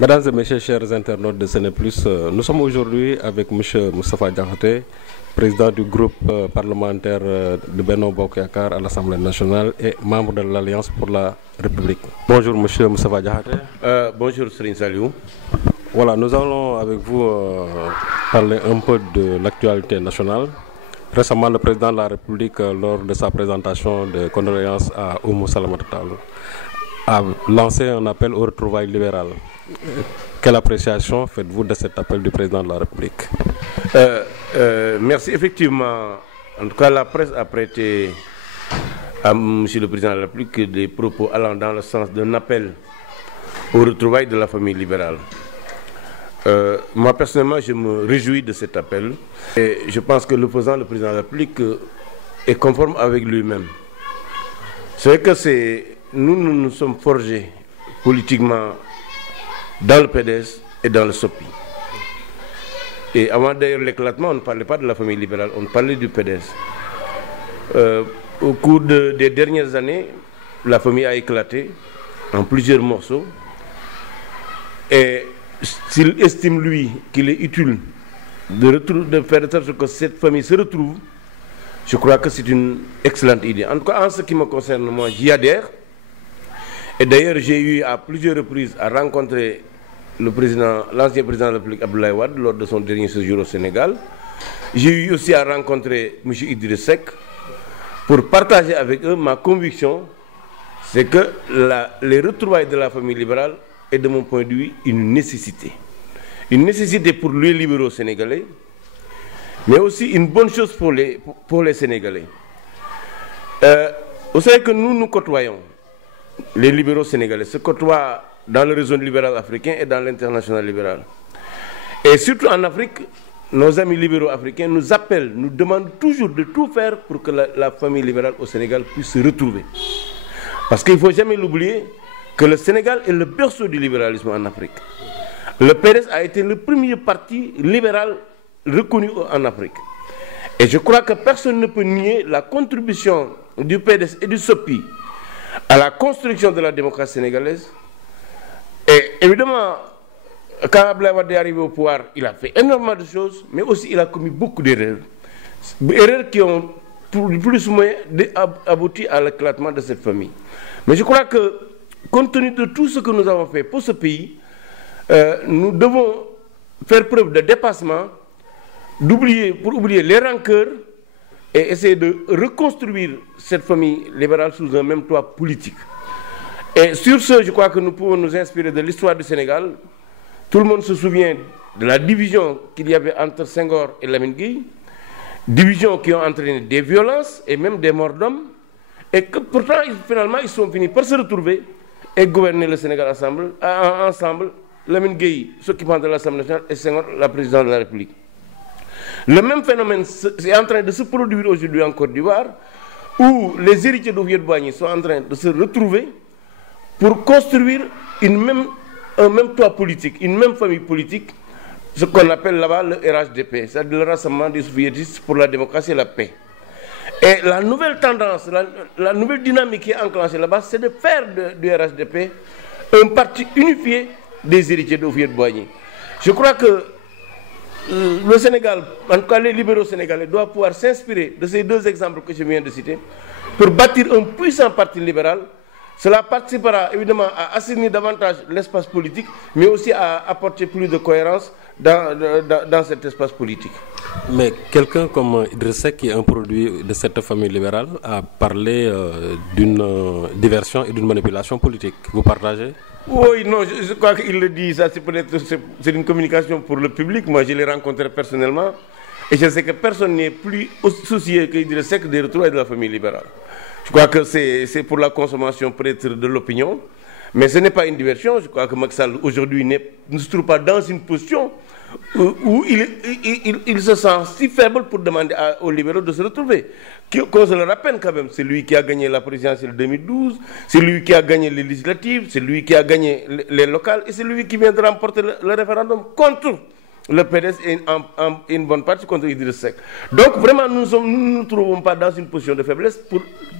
Mesdames et messieurs, chers internautes de Séné+, nous sommes aujourd'hui avec M. Moustapha Diakhaté, président du groupe parlementaire de Benno Bokk Yakaar à l'Assemblée nationale et membre de l'Alliance pour la République. Bonjour M. Moustapha Diakhaté. Bonjour Serigne Saliou. Voilà, nous allons avec vous parler un peu de l'actualité nationale. Récemment, le président de la République, lors de sa présentation de condoléances à Oumou Salamata Tall, a lancé un appel aux retrouvailles libérales. Quelle appréciation faites-vous de cet appel du président de la République? Merci. Effectivement, en tout cas, la presse a prêté à M. le président de la République des propos allant dans le sens d'un appel aux retrouvailles de la famille libérale. Moi, personnellement, je me réjouis de cet appel. Et je pense que le président de la République est conforme avec lui-même. C'est vrai que nous sommes forgés politiquement dans le PDS et dans le SOPI. Et avant d'ailleurs l'éclatement, on ne parlait pas de la famille libérale, on parlait du PDS. Au cours des dernières années, la famille a éclaté en plusieurs morceaux. Et s'il estime, lui, qu'il est utile de faire de sorte que cette famille se retrouve, je crois que c'est une excellente idée. En tout cas, en ce qui me concerne, moi, j'y adhère. Et d'ailleurs, j'ai eu à plusieurs reprises à rencontrer l'ancien président de la République, Abdoulaye Wade, lors de son dernier séjour au Sénégal. J'ai eu aussi à rencontrer M. Idriss Seck pour partager avec eux ma conviction, c'est que les retrouvailles de la famille libérale est, de mon point de vue, une nécessité. Une nécessité pour les libéraux sénégalais, mais aussi une bonne chose pour les Sénégalais. Vous savez que nous côtoyons, les libéraux sénégalais se côtoient dans le réseau libéral africain et dans l'international libéral. Et surtout en Afrique, nos amis libéraux africains nous appellent, nous demandent toujours de tout faire pour que la famille libérale au Sénégal puisse se retrouver. Parce qu'il ne faut jamais l'oublier que le Sénégal est le berceau du libéralisme en Afrique. Le PDS a été le premier parti libéral reconnu en Afrique. Et je crois que personne ne peut nier la contribution du PDS et du SOPI à la construction de la démocratie sénégalaise. Et évidemment, quand Abdoulaye Wade est arrivé au pouvoir, il a fait énormément de choses, mais aussi il a commis beaucoup d'erreurs. Erreurs qui ont plus ou moins abouti à l'éclatement de cette famille. Mais je crois que, compte tenu de tout ce que nous avons fait pour ce pays, nous devons faire preuve de dépassement, pour oublier les rancœurs et essayer de reconstruire cette famille libérale sous un même toit politique. Et sur ce, je crois que nous pouvons nous inspirer de l'histoire du Sénégal. Tout le monde se souvient de la division qu'il y avait entre Senghor et Lamine Gueye, division qui ont entraîné des violences et même des morts d'hommes, et que pourtant, finalement, ils sont finis par se retrouver et gouverner le Sénégal ensemble, Lamine Gueye s'occupant de l'Assemblée nationale et Senghor, la présidente de la République. Le même phénomène est en train de se produire aujourd'hui en Côte d'Ivoire, où les héritiers d'Houphouët-Boigny sont en train de se retrouver pour construire un même toit politique, une même famille politique, ce qu'on appelle là-bas le RHDP, c'est-à-dire le Rassemblement des soviétistes pour la démocratie et la paix. Et la nouvelle tendance, la nouvelle dynamique qui est enclenchée là-bas, c'est de faire du RHDP un parti unifié des héritiers d'Houphouët-Boigny. Je crois que le Sénégal, en tout cas les libéraux sénégalais, doivent pouvoir s'inspirer de ces deux exemples que je viens de citer pour bâtir un puissant parti libéral. Cela participera évidemment à assainir davantage l'espace politique, mais aussi à apporter plus de cohérence dans cet espace politique. Mais quelqu'un comme Idriss Seck, qui est un produit de cette famille libérale, a parlé d'une diversion et d'une manipulation politique. Vous partagez? Oui, non, je crois qu'il le dit, ça c'est une communication pour le public. Moi, je l'ai rencontré personnellement et je sais que personne n'est plus soucieux qu'Idriss Seck des retrouvailles de la famille libérale. Je crois que c'est pour la consommation peut-être de l'opinion, mais ce n'est pas une diversion. Je crois que Macky Sall aujourd'hui ne se trouve pas dans une position où il se sent si faible pour demander aux libéraux de se retrouver. Qu'on se le rappelle quand même, c'est lui qui a gagné la présidentielle 2012, c'est lui qui a gagné les législatives, c'est lui qui a gagné les locales et c'est lui qui vient de remporter le référendum contre le PDS et une bonne partie contre Idriss Seck. Donc vraiment, nous ne nous trouvons pas dans une position de faiblesse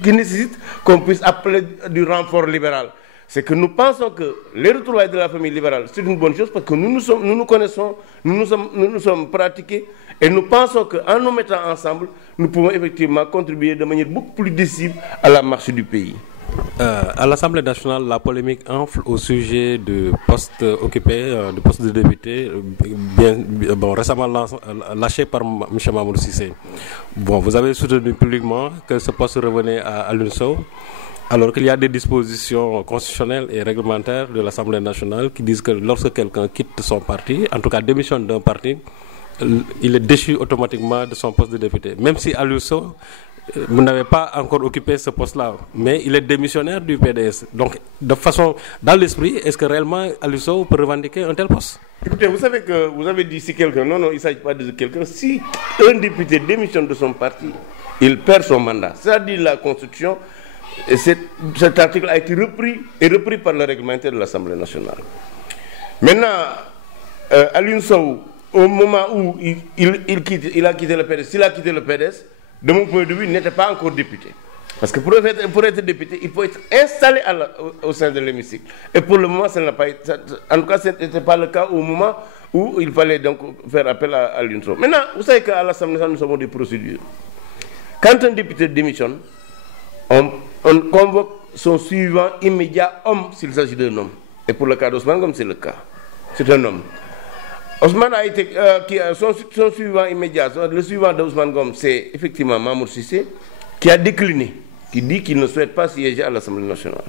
qui nécessite qu'on puisse appeler du renfort libéral. c'est que nous pensons que les retrouvailles de la famille libérale, c'est une bonne chose parce que nous nous connaissons, nous nous sommes pratiqués et nous pensons qu'en nous mettant ensemble, nous pouvons effectivement contribuer de manière beaucoup plus décisive à la marche du pays. À l'Assemblée nationale, la polémique enfle au sujet du poste occupé, du poste de député, récemment lâché par M. Mamour Cissé. Bon, vous avez soutenu publiquement que ce poste revenait à Alioune Sow, alors qu'il y a des dispositions constitutionnelles et réglementaires de l'Assemblée nationale qui disent que lorsque quelqu'un quitte son parti, en tout cas démissionne d'un parti, il est déchu automatiquement de son poste de député. Même si Alioune Sow, vous n'avez pas encore occupé ce poste-là, mais il est démissionnaire du PDS. Donc, de façon, dans l'esprit, est-ce que réellement Alioune Sow peut revendiquer un tel poste? Écoutez, vous savez que vous avez dit si quelqu'un, non, il ne s'agit pas de quelqu'un, si un député démissionne de son parti, il perd son mandat. C'est-à-dire la Constitution, et cet article a été repris par le réglementaire de l'Assemblée nationale. Maintenant, Alioune Sow, au moment où il a quitté le PDS, s'il a quitté le PDS, de mon point de vue, il n'était pas encore député. Parce que pour être député, il faut être installé au sein de l'hémicycle. Et pour le moment, ça n'a pas été, en tout cas, ce n'était pas le cas au moment où il fallait donc faire appel à Alioune Sow. Maintenant, vous savez qu'à l'Assemblée nationale, nous avons des procédures. Quand un député démissionne, on convoque son suivant immédiat homme s'il s'agit d'un homme. Et pour le cas d'Ousmane Ngom, c'est le cas. C'est un homme. Ousmane a été, son suivant immédiat, le suivant d'Ousmane Ngom, c'est effectivement Mamour Cissé, qui a décliné, qui dit qu'il ne souhaite pas siéger à l'Assemblée nationale.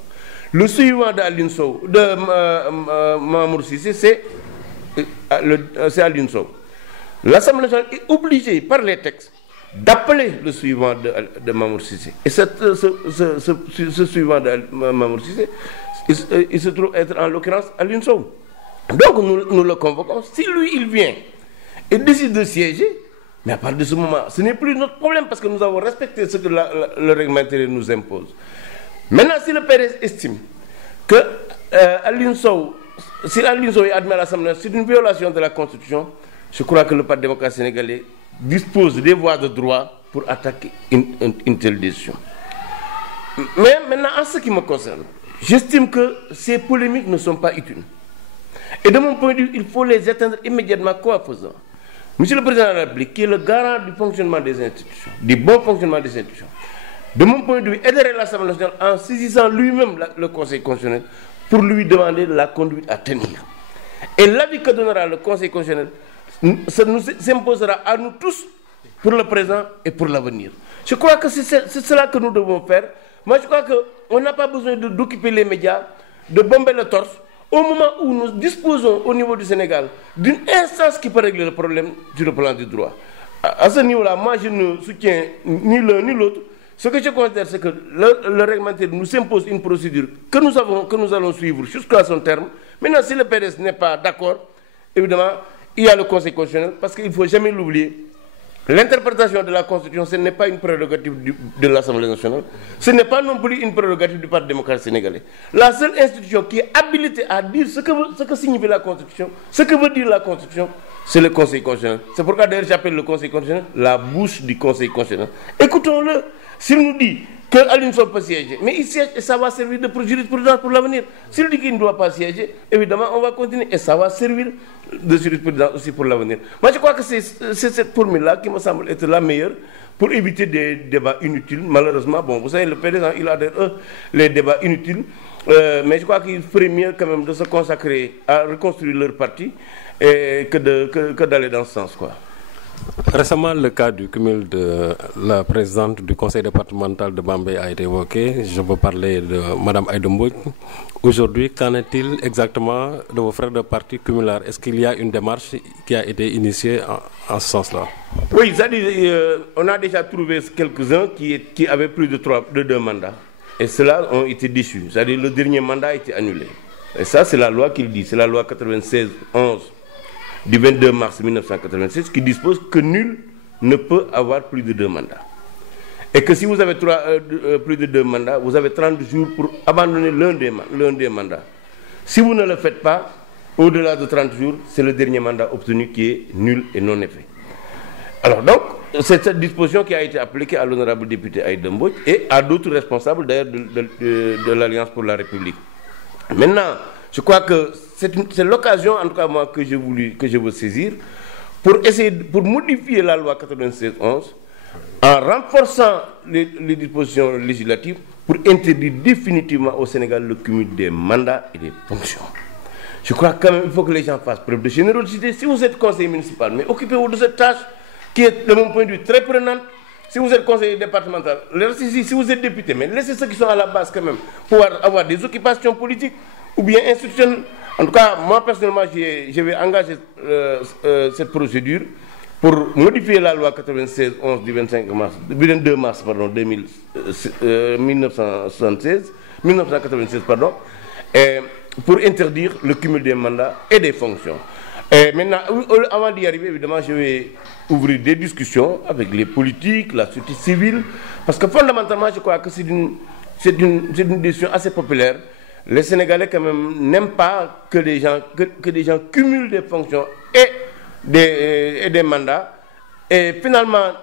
Le suivant d'Alioune Sow, de Mamour Cissé, c'est Alioune Sow. L'Assemblée nationale est obligée, par les textes, d'appeler le suivant de Mamour Cissé. Et ce suivant de Mamour Cissé, il se trouve être en l'occurrence Alioune Sow. Donc nous le convoquons. Si lui, il vient et décide de siéger, mais à partir de ce moment, ce n'est plus notre problème parce que nous avons respecté ce que le réglementaire nous impose. Maintenant, si le PDS estime que Alioune Sow, si Alioune Sow est admis à l'Assemblée, c'est une violation de la Constitution, je crois que le Parti démocrate sénégalais dispose des voies de droit pour attaquer une telle décision. Mais maintenant, en ce qui me concerne, j'estime que ces polémiques ne sont pas utiles. Et de mon point de vue, il faut les éteindre immédiatement. Quoi faisant? Monsieur le Président de la République, qui est le garant du fonctionnement des institutions, du bon fonctionnement des institutions, de mon point de vue, aiderait l'Assemblée nationale en saisissant lui-même le Conseil constitutionnel pour lui demander la conduite à tenir. Et l'avis que donnera le Conseil constitutionnel s'imposera à nous tous pour le présent et pour l'avenir. Je crois que c'est cela que nous devons faire. Moi, je crois qu'on n'a pas besoin d'occuper les médias, de bomber le torse, au moment où nous disposons au niveau du Sénégal d'une instance qui peut régler le problème sur le plan du droit. À ce niveau-là, moi je ne soutiens ni l'un ni l'autre. Ce que je considère, c'est que le réglementaire nous impose une procédure que nous allons suivre jusqu'à son terme. Maintenant, si le PDS n'est pas d'accord, évidemment, il y a le Conseil constitutionnel, parce qu'il ne faut jamais l'oublier. L'interprétation de la Constitution, ce n'est pas une prérogative de l'Assemblée nationale, ce n'est pas non plus une prérogative du Parti démocrate sénégalais. La seule institution qui est habilitée à dire ce que signifie la Constitution, ce que veut dire la Constitution, c'est le Conseil constitutionnel. C'est pourquoi d'ailleurs j'appelle le Conseil constitutionnel la bouche du Conseil constitutionnel. Écoutons-le. S'il nous dit que Alioune Sow peut siéger, mais il siège et ça va servir de jurisprudence pour l'avenir. S'il dit qu'il ne doit pas siéger, évidemment on va continuer et ça va servir de jurisprudence aussi pour l'avenir. Moi je crois que c'est cette formule-là qui me semble être la meilleure pour éviter des débats inutiles. Malheureusement, bon, vous savez, le président, il adhère les débats inutiles, mais je crois qu'il ferait mieux quand même de se consacrer à reconstruire leur parti que d'aller dans ce sens, quoi. Récemment, le cas du cumul de la présidente du conseil départemental de Bambey a été évoqué. Je veux parler de Mme Aïda Mbodj. Aujourd'hui, qu'en est-il exactement de vos frères de parti cumulard? Est-ce qu'il y a une démarche qui a été initiée en ce sens-là? Oui, on a déjà trouvé quelques-uns qui avaient plus de 2 mandats. Et ceux-là ont été déchus. C'est-à-dire le dernier mandat a été annulé. Et ça, c'est la loi qui le dit. C'est la loi 96-11. Du 22 mars 1996 qui dispose que nul ne peut avoir plus de 2 mandats. Et que si vous avez plus de 2 mandats, vous avez 30 jours pour abandonner l'un des mandats. Si vous ne le faites pas, au-delà de 30 jours, c'est le dernier mandat obtenu qui est nul et non effet. Alors donc, c'est cette disposition qui a été appliquée à l'honorable député Aïda Mbodj et à d'autres responsables d'ailleurs de l'Alliance pour la République. Maintenant, je crois que c'est l'occasion, en tout cas moi, que je veux saisir, pour essayer, pour modifier la loi 96-11, en renforçant les dispositions législatives, pour interdire définitivement au Sénégal le cumul des mandats et des fonctions. Je crois quand même qu'il faut que les gens fassent preuve de générosité. Si vous êtes conseiller municipal, mais occupez-vous de cette tâche qui est, de mon point de vue, très prenante. Si vous êtes conseiller départemental, si vous êtes député, mais laissez ceux qui sont à la base quand même pouvoir avoir des occupations politiques ou bien institutionnelles. En tout cas, moi personnellement, je vais engager cette procédure pour modifier la loi 96-11 du 22 mars 1996, pour interdire le cumul des mandats et des fonctions. Et maintenant, avant d'y arriver, évidemment, je vais ouvrir des discussions avec les politiques, la société civile, parce que fondamentalement, je crois que c'est une décision assez populaire. Les Sénégalais, quand même, n'aiment pas que des gens cumulent des fonctions et des mandats. Et finalement,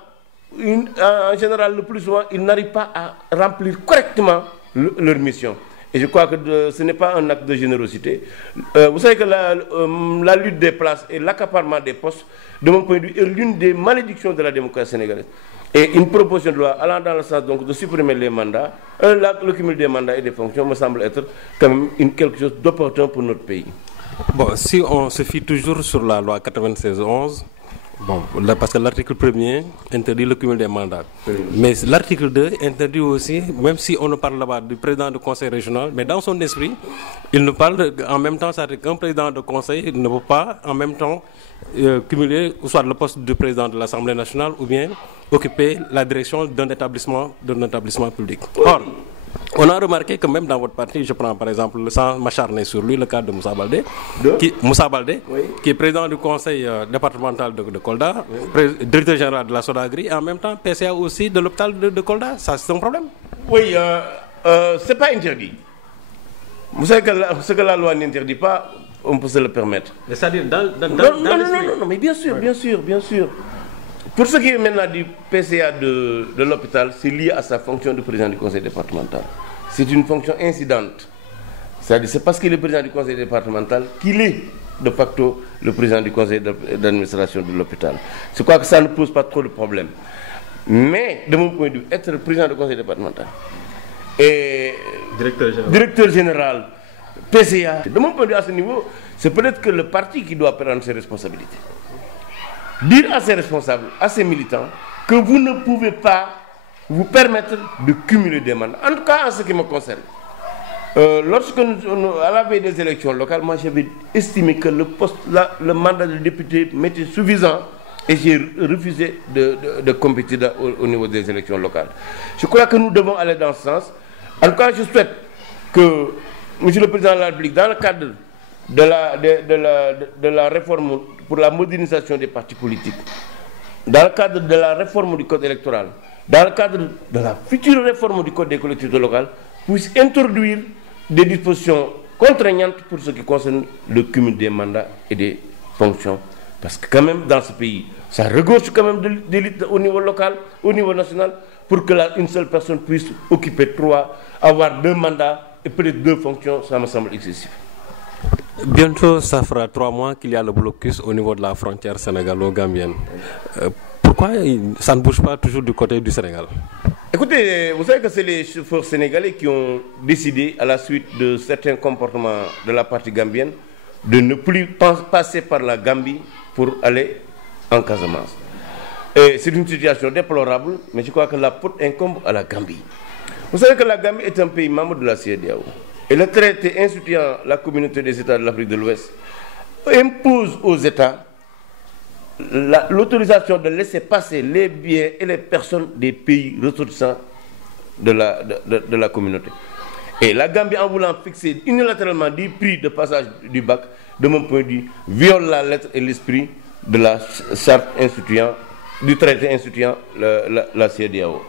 en général, le plus souvent, ils n'arrivent pas à remplir correctement leur mission. Et je crois que ce n'est pas un acte de générosité. Vous savez que la lutte des places et l'accaparement des postes, de mon point de vue, est l'une des malédictions de la démocratie sénégalaise. Et une proposition de loi allant dans le sens donc de supprimer les mandats, le cumul des mandats et des fonctions me semble être quand même quelque chose d'opportun pour notre pays. Bon, si on se fie toujours sur la loi 96-11, bon, parce que l'article 1er interdit le cumul des mandats. Mais l'article 2 interdit aussi, même si on ne parle là-bas du président du conseil régional, mais dans son esprit, il ne parle en même temps, c'est-à-dire qu'un président de conseil ne peut pas en même temps cumuler soit le poste du président de l'Assemblée nationale ou bien occuper la direction d'un établissement public. Or, on a remarqué que même dans votre parti, je prends par exemple, sans m'acharner sur lui, le cas de Moussa Baldé, qui est président du conseil départemental de Kolda, directeur général de la Sodagri, et en même temps PCA aussi de l'hôpital de Kolda. Ça, c'est un problème? Oui, c'est pas interdit. Vous savez que ce que la loi n'interdit pas, on peut se le permettre. C'est-à-dire non, mais bien sûr. Pour ce qui est maintenant du PCA de l'hôpital, c'est lié à sa fonction de président du conseil départemental. C'est une fonction incidente. C'est-à-dire c'est parce qu'il est président du conseil départemental qu'il est de facto le président du conseil d'administration de l'hôpital. Je crois que ça ne pose pas trop de problèmes. Mais, de mon point de vue, être le président du conseil départemental et directeur général, PCA, de mon point de vue à ce niveau, c'est peut-être que le parti qui doit prendre ses responsabilités. Dire à ses responsables, à ses militants, que vous ne pouvez pas vous permettre de cumuler des mandats. En tout cas, en ce qui me concerne. Lorsque à la veille des élections locales, moi j'avais estimé que le mandat de député m'était suffisant et j'ai refusé de compétir au niveau des élections locales. Je crois que nous devons aller dans ce sens. En tout cas, je souhaite que Monsieur le Président de la République, dans le cadre de la réforme pour la modernisation des partis politiques, dans le cadre de la réforme du code électoral, dans le cadre de la future réforme du code des collectivités locales, puisse introduire des dispositions contraignantes pour ce qui concerne le cumul des mandats et des fonctions. Parce que quand même, dans ce pays, ça regorge quand même d'élite au niveau local, au niveau national, pour que une seule personne puisse occuper avoir 2 mandats et peut-être 2 fonctions, ça me semble excessif. Bientôt, ça fera 3 mois qu'il y a le blocus au niveau de la frontière sénégalo-gambienne. Pourquoi ça ne bouge pas toujours du côté du Sénégal? Écoutez, vous savez que c'est les chauffeurs sénégalais qui ont décidé, à la suite de certains comportements de la partie gambienne, de ne plus passer par la Gambie pour aller en Casamance. Et c'est une situation déplorable, mais je crois que la faute incombe à la Gambie. Vous savez que la Gambie est un pays membre de la CEDEAO. Et le traité instituant la communauté des États de l'Afrique de l'Ouest impose aux États l'autorisation de laisser passer les biens et les personnes des pays ressortissants de la communauté. Et la Gambie, en voulant fixer unilatéralement des prix de passage du bac, de mon point de vue, viole la lettre et l'esprit de la charte instituant, du traité instituant la CEDEAO.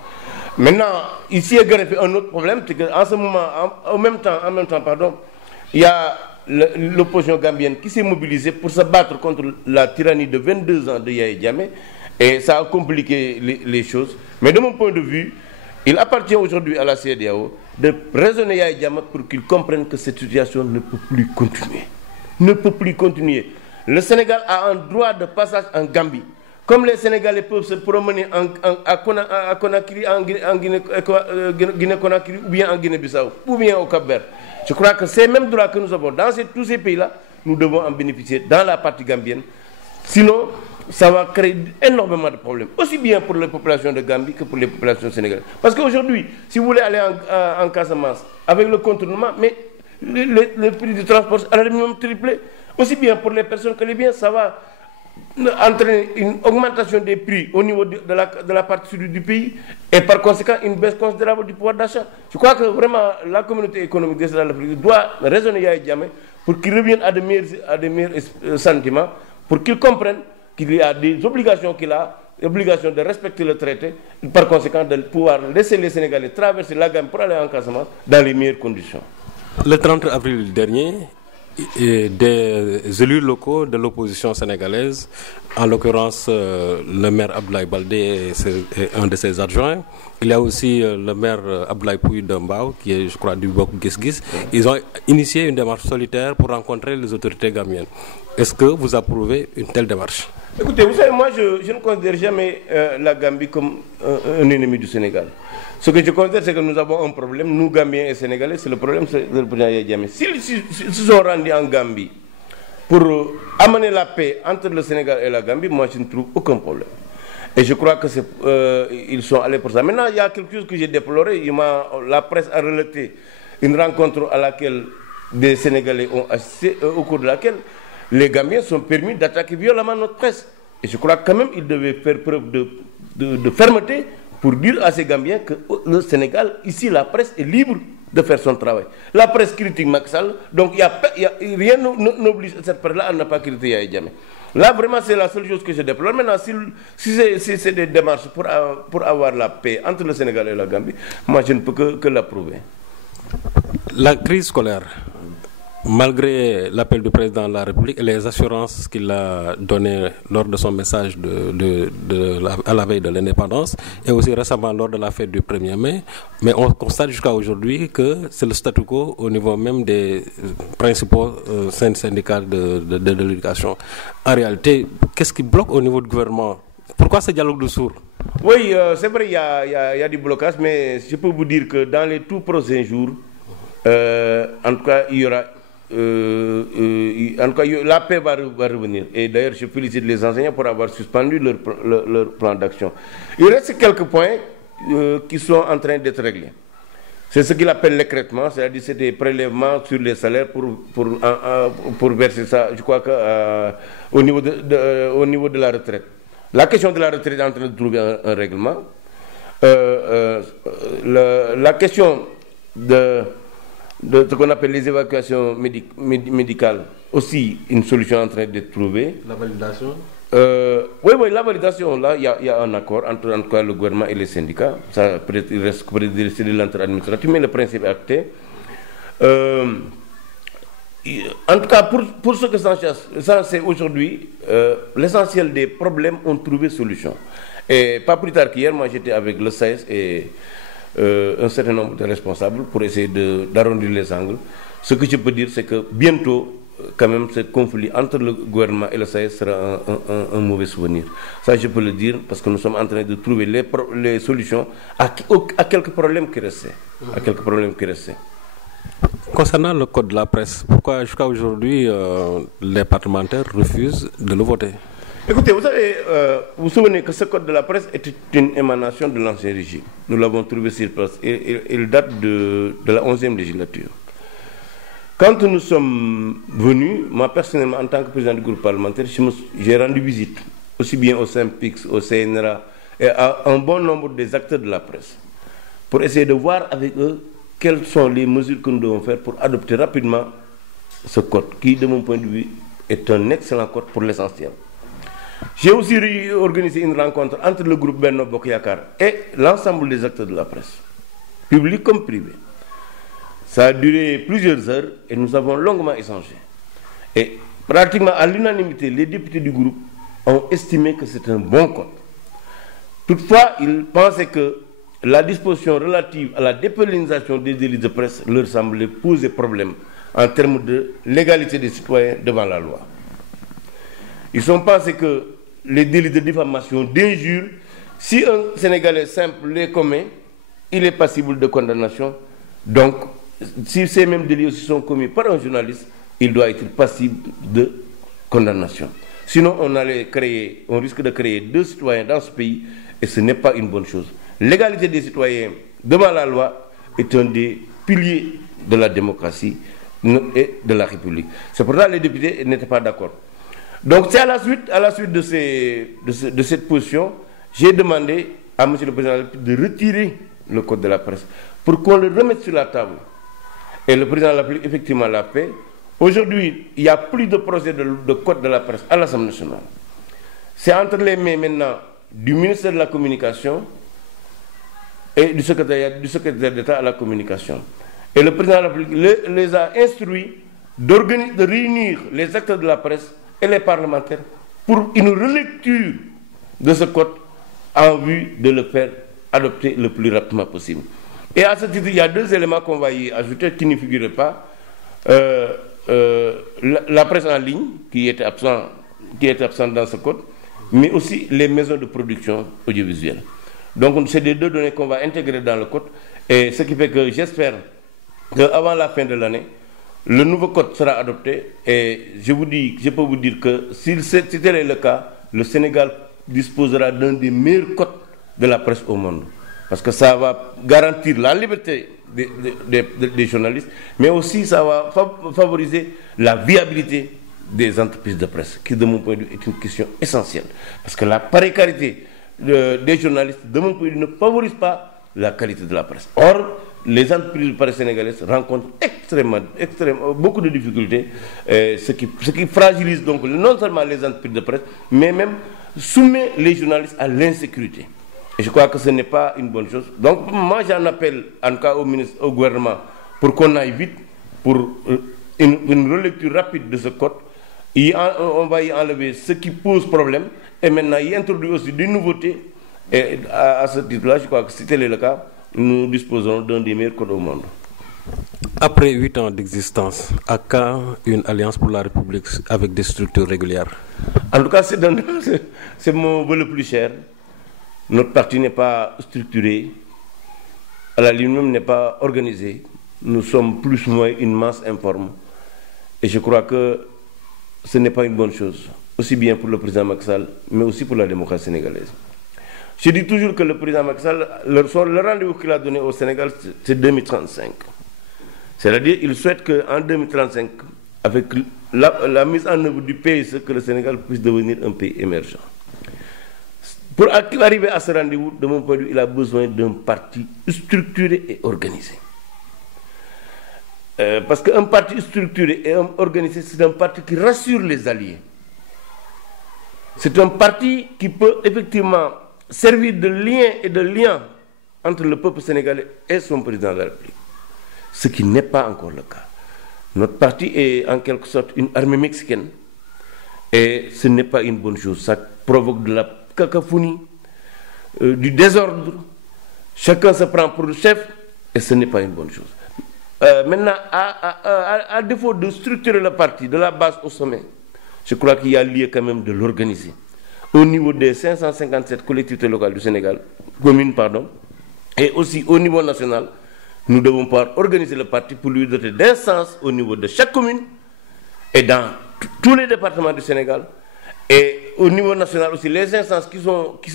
Maintenant, ici est greffé un autre problème, c'est qu'en ce moment, en même temps, il y a l'opposition gambienne qui s'est mobilisée pour se battre contre la tyrannie de 22 ans de Yahya Jammeh, et ça a compliqué les choses. Mais de mon point de vue, il appartient aujourd'hui à la CEDEAO de raisonner Yaya Jammeh pour qu'il comprenne que cette situation ne peut plus continuer. Ne peut plus continuer. Le Sénégal a un droit de passage en Gambie. Comme les Sénégalais peuvent se promener à Conakry, en Guinée-Conakry, ou bien en Guinée-Bissau, ou bien au Cap-Vert. Je crois que ces mêmes droits que nous avons dans tous ces pays-là, nous devons en bénéficier dans la partie gambienne. Sinon, ça va créer énormément de problèmes, aussi bien pour les populations de Gambie que pour les populations sénégalaises. Parce qu'aujourd'hui, si vous voulez aller en Casamance, avec le contournement, mais le prix du transport a le minimum triplé. Aussi bien pour les personnes que les biens, ça va entraîner une augmentation des prix au niveau de la partie sud du pays et par conséquent une baisse considérable du pouvoir d'achat. Je crois que vraiment la communauté économique de l'Afrique doit raisonner Yaya Jammeh pour qu'il revienne à de meilleurs sentiments, pour qu'il comprenne qu'il y a des obligations qu'il a, l'obligation de respecter le traité, par conséquent de pouvoir laisser les Sénégalais traverser la Gambie pour aller en Casamance dans les meilleures conditions. Le 30 avril dernier, des élus locaux de l'opposition sénégalaise, en l'occurrence le maire Abdoulaye Baldé et un de ses adjoints, il y a aussi le maire Abdoulaye Pouye de Mbao, qui est, je crois, du Bok Gis-Gis. Ils ont initié une démarche solitaire pour rencontrer les autorités gambiennes. Est-ce que vous approuvez une telle démarche? Écoutez, vous savez, moi je ne considère jamais la Gambie comme un ennemi du Sénégal. Ce que je considère, c'est que nous avons un problème, nous Gambiens et Sénégalais, c'est le problème de le président Yaya Jammeh. S'ils se sont rendus en Gambie pour amener la paix entre le Sénégal et la Gambie, moi je ne trouve aucun problème. Et je crois qu'ils sont allés pour ça. Maintenant, il y a quelque chose que j'ai déploré. La presse a relaté une rencontre à laquelle des Sénégalais ont assisté, au cours de laquelle les Gambiens sont permis d'attaquer violemment notre presse. Et je crois quand même qu'ils devaient faire preuve de fermeté pour dire à ces Gambiens que le Sénégal, ici, la presse est libre de faire son travail. La presse critique Macky Sall, donc rien n'oblige cette presse-là à ne pas critiquer Yaya Jammeh. Là, vraiment, c'est la seule chose que je déplore. Maintenant, si c'est des démarches pour avoir la paix entre le Sénégal et la Gambie, moi, je ne peux que l'approuver. La crise scolaire, malgré l'appel du président de la République et les assurances qu'il a données lors de son message à la veille de l'indépendance et aussi récemment lors de la fête du 1er mai, mais on constate jusqu'à aujourd'hui que c'est le statu quo au niveau même des principaux syndicats de l'éducation. En réalité, qu'est-ce qui bloque au niveau du gouvernement? Pourquoi ce dialogue de sourds? Oui, c'est vrai, il y a du blocage, mais je peux vous dire que dans les tout prochains jours, en tout cas, il y aura la paix va revenir. Et d'ailleurs, je félicite les enseignants pour avoir suspendu leur plan d'action. Il reste quelques points qui sont en train d'être réglés. C'est ce qu'il appelle l'écrêtement, c'est-à-dire c'est des prélèvements sur les salaires pour verser ça, je crois au niveau de la retraite. La question de la retraite est en train de trouver un règlement. La question de ce qu'on appelle les évacuations médicales, aussi une solution en train d'être trouvée. La validation? Oui, la validation, là, il y a un accord entre en tout cas, le gouvernement et les syndicats. Ça peut-être il reste de l'entrée administrative, mais le principe est acté. En tout cas, pour ce que ça c'est aujourd'hui, l'essentiel des problèmes ont trouvé solution. Et pas plus tard qu'hier, moi j'étais avec le SAES et un certain nombre de responsables pour essayer d'arrondir les angles. Ce que je peux dire, c'est que bientôt, quand même, ce conflit entre le gouvernement et le SAES sera un mauvais souvenir. Ça, je peux le dire parce que nous sommes en train de trouver les solutions à quelques problèmes qui restaient. Concernant le code de la presse, pourquoi jusqu'à aujourd'hui les parlementaires refusent de le voter? Écoutez, vous savez, vous vous souvenez que ce code de la presse est une émanation de l'ancien régime. Nous l'avons trouvé sur place. Il date de la 11e législature. Quand nous sommes venus, moi personnellement, en tant que président du groupe parlementaire, j'ai rendu visite, aussi bien au SYNPICS, au CNRA, et à un bon nombre des acteurs de la presse, pour essayer de voir avec eux quelles sont les mesures que nous devons faire pour adopter rapidement ce code, qui, de mon point de vue, est un excellent code pour l'essentiel. J'ai aussi organisé une rencontre entre le groupe Benno Bokk Yakaar et l'ensemble des acteurs de la presse, publics comme privés. Ça a duré plusieurs heures et nous avons longuement échangé. Et pratiquement à l'unanimité, les députés du groupe ont estimé que c'est un bon code. Toutefois, ils pensaient que la disposition relative à la dépénalisation des délits de presse leur semblait poser problème en termes de l'égalité des citoyens devant la loi. Ils ont pensé que les délits de diffamation, d'injure, si un Sénégalais simple les commet, il est passible de condamnation. Donc, si ces mêmes délits aussi sont commis par un journaliste, il doit être passible de condamnation. Sinon, on risque de créer deux citoyens dans ce pays et ce n'est pas une bonne chose. L'égalité des citoyens devant la loi est un des piliers de la démocratie et de la République. C'est pour ça que les députés n'étaient pas d'accord. Donc c'est à la suite de cette position, j'ai demandé à M. le Président de retirer le code de la presse pour qu'on le remette sur la table. Et le Président de la République, effectivement, l'a fait. Aujourd'hui, il n'y a plus de projet de code de la presse à l'Assemblée nationale. C'est entre les mains maintenant du ministère de la Communication et du secrétaire d'État à la Communication. Et le Président de la République les a instruits de réunir les acteurs de la presse et les parlementaires pour une relecture de ce code en vue de le faire adopter le plus rapidement possible. Et à ce titre, il y a deux éléments qu'on va y ajouter qui ne figuraient pas. La presse en ligne, qui était absente dans ce code, mais aussi les maisons de production audiovisuelle. Donc, c'est les deux données qu'on va intégrer dans le code. Et ce qui fait que j'espère qu'avant la fin de l'année, le nouveau code sera adopté et je peux vous dire que si tel est le cas, le Sénégal disposera d'un des meilleurs codes de la presse au monde. Parce que ça va garantir la liberté des journalistes, mais aussi ça va favoriser la viabilité des entreprises de presse, qui de mon point de vue est une question essentielle. Parce que la précarité des journalistes, de mon point de vue, ne favorise pas la qualité de la presse. Or, les entreprises de presse sénégalaises rencontrent beaucoup de difficultés, ce qui fragilise donc non seulement les entreprises de presse, mais même soumet les journalistes à l'insécurité. Et je crois que ce n'est pas une bonne chose. Donc moi j'en appelle en tout cas au gouvernement pour qu'on aille vite pour une relecture rapide de ce code. On va y enlever ce qui pose problème et maintenant y introduire aussi des nouveautés. Et à ce titre-là, je crois que si tel est le cas, nous disposons d'un des meilleurs codes au monde. Après 8 ans d'existence, à quand une alliance pour la République avec des structures régulières? En tout cas, c'est mon vœu le plus cher. Notre parti n'est pas structuré, à la limite même n'est pas organisé. Nous sommes plus ou moins une masse informe. Et je crois que ce n'est pas une bonne chose, aussi bien pour le président Macky Sall, mais aussi pour la démocratie sénégalaise. Je dis toujours que le président Macky Sall, le rendez-vous qu'il a donné au Sénégal, c'est 2035. C'est-à-dire qu'il souhaite qu'en 2035, avec la mise en œuvre du PSE, que le Sénégal puisse devenir un pays émergent. Pour arriver à ce rendez-vous, de mon point de vue, il a besoin d'un parti structuré et organisé. Parce qu'un parti structuré et organisé, c'est un parti qui rassure les alliés. C'est un parti qui peut effectivement servir de lien entre le peuple sénégalais et son président de la République. Ce qui n'est pas encore le cas. Notre parti est en quelque sorte une armée mexicaine et ce n'est pas une bonne chose. Ça provoque de la cacophonie, du désordre. Chacun se prend pour le chef et ce n'est pas une bonne chose. Maintenant, à défaut de structurer le parti de la base au sommet, je crois qu'il y a lieu quand même de l'organiser. Au niveau des 557 collectivités locales du Sénégal, communes, pardon, et aussi au niveau national, nous devons pouvoir organiser le parti pour lui doter d'instances au niveau de chaque commune et dans tous les départements du Sénégal. Et au niveau national aussi, les instances qui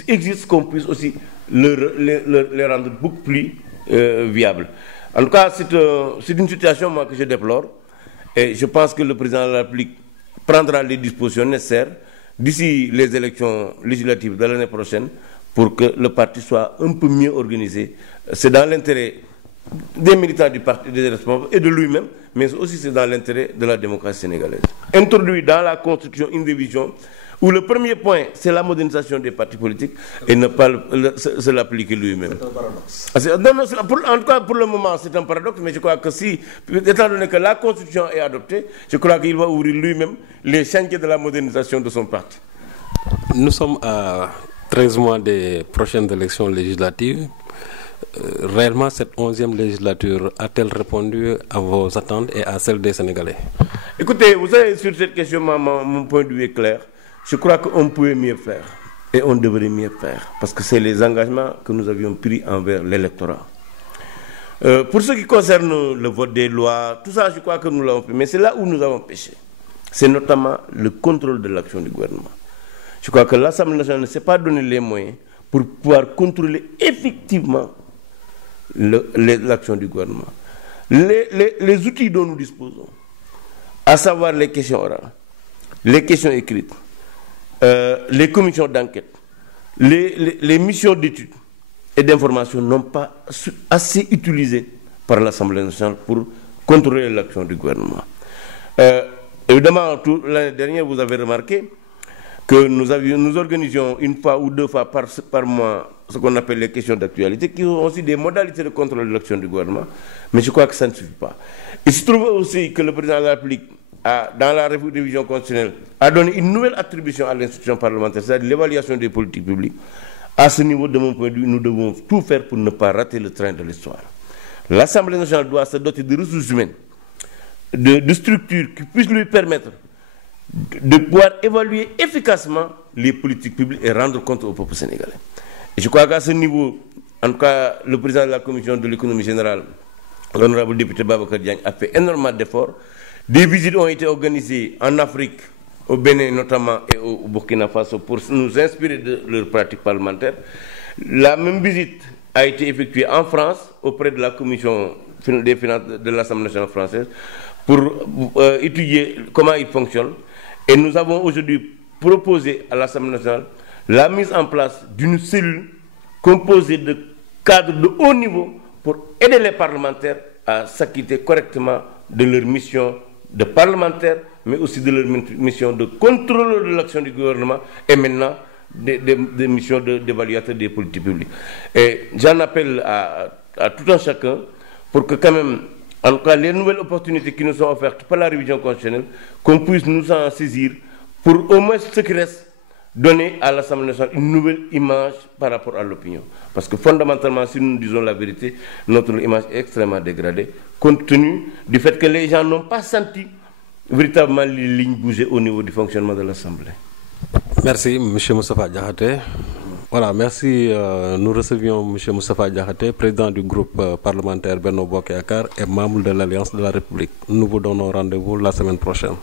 existent, qu'on puisse aussi les rendre beaucoup plus viables. En tout cas, c'est une situation moi, que je déplore. Et je pense que le président de la République prendra les dispositions nécessaires d'ici les élections législatives de l'année prochaine pour que le parti soit un peu mieux organisé. C'est dans l'intérêt des militants du parti, des responsables et de lui-même, mais aussi c'est dans l'intérêt de la démocratie sénégalaise. Introduit dans la Constitution une révision où le premier point, c'est la modernisation des partis politiques et ne pas se l'appliquer lui-même. C'est un paradoxe. En tout cas, pour le moment, c'est un paradoxe, mais je crois que si, étant donné que la Constitution est adoptée, je crois qu'il va ouvrir lui-même les chantiers de la modernisation de son parti. Nous sommes à 13 mois des prochaines élections législatives. réellement cette 11e législature a-t-elle répondu à vos attentes et à celles des Sénégalais? Écoutez, vous savez, sur cette question, mon point de vue est clair. Je crois qu'on pouvait mieux faire et on devrait mieux faire parce que c'est les engagements que nous avions pris envers l'électorat. Pour ce qui concerne le vote des lois, tout ça, je crois que nous l'avons fait. Mais c'est là où nous avons péché. C'est notamment le contrôle de l'action du gouvernement. Je crois que l'Assemblée nationale ne s'est pas donné les moyens pour pouvoir contrôler effectivement l'action du gouvernement. Les outils dont nous disposons, à savoir les questions orales, les questions écrites, les commissions d'enquête, les missions d'études et d'information n'ont pas assez utilisé par l'Assemblée nationale pour contrôler l'action du gouvernement. Évidemment, l'année dernière, vous avez remarqué que nous organisions une fois ou deux fois par mois ce qu'on appelle les questions d'actualité, qui ont aussi des modalités de contrôle de l'action du gouvernement, mais je crois que ça ne suffit pas. Il se trouve aussi que le président de la République, dans la révision constitutionnelle, a donné une nouvelle attribution à l'institution parlementaire, c'est-à-dire l'évaluation des politiques publiques. À ce niveau, de mon point de vue, nous devons tout faire pour ne pas rater le train de l'histoire. L'Assemblée nationale doit se doter de ressources humaines, de structures qui puissent lui permettre de pouvoir évaluer efficacement les politiques publiques et rendre compte au peuple sénégalais. Et je crois qu'à ce niveau, en tout cas, le président de la Commission de l'économie générale, l'honorable député Babacar Diagne, a fait énormément d'efforts. Des visites ont été organisées en Afrique, au Bénin notamment et au Burkina Faso, pour nous inspirer de leurs pratiques parlementaires. La même visite a été effectuée en France auprès de la Commission des finances de l'Assemblée nationale française pour étudier comment il fonctionne. Et nous avons aujourd'hui proposé à l'Assemblée nationale la mise en place d'une cellule composée de cadres de haut niveau pour aider les parlementaires à s'acquitter correctement de leur mission de parlementaire, mais aussi de leur mission de contrôle de l'action du gouvernement et maintenant des missions d'évaluateur des politiques publiques. Et j'en appelle à tout un chacun pour que quand même, en tout cas, les nouvelles opportunités qui nous sont offertes par la révision constitutionnelle, qu'on puisse nous en saisir pour au moins ce qui reste, donner à l'Assemblée nationale une nouvelle image par rapport à l'opinion. Parce que fondamentalement, si nous disons la vérité, notre image est extrêmement dégradée, compte tenu du fait que les gens n'ont pas senti véritablement les lignes bouger au niveau du fonctionnement de l'Assemblée. Merci, M. Moustapha Diakhaté. Voilà, merci. Nous recevions M. Moustapha Diakhaté, président du groupe parlementaire Benno Bokk Yakaar et membre de l'Alliance de la République. Nous vous donnons rendez-vous la semaine prochaine.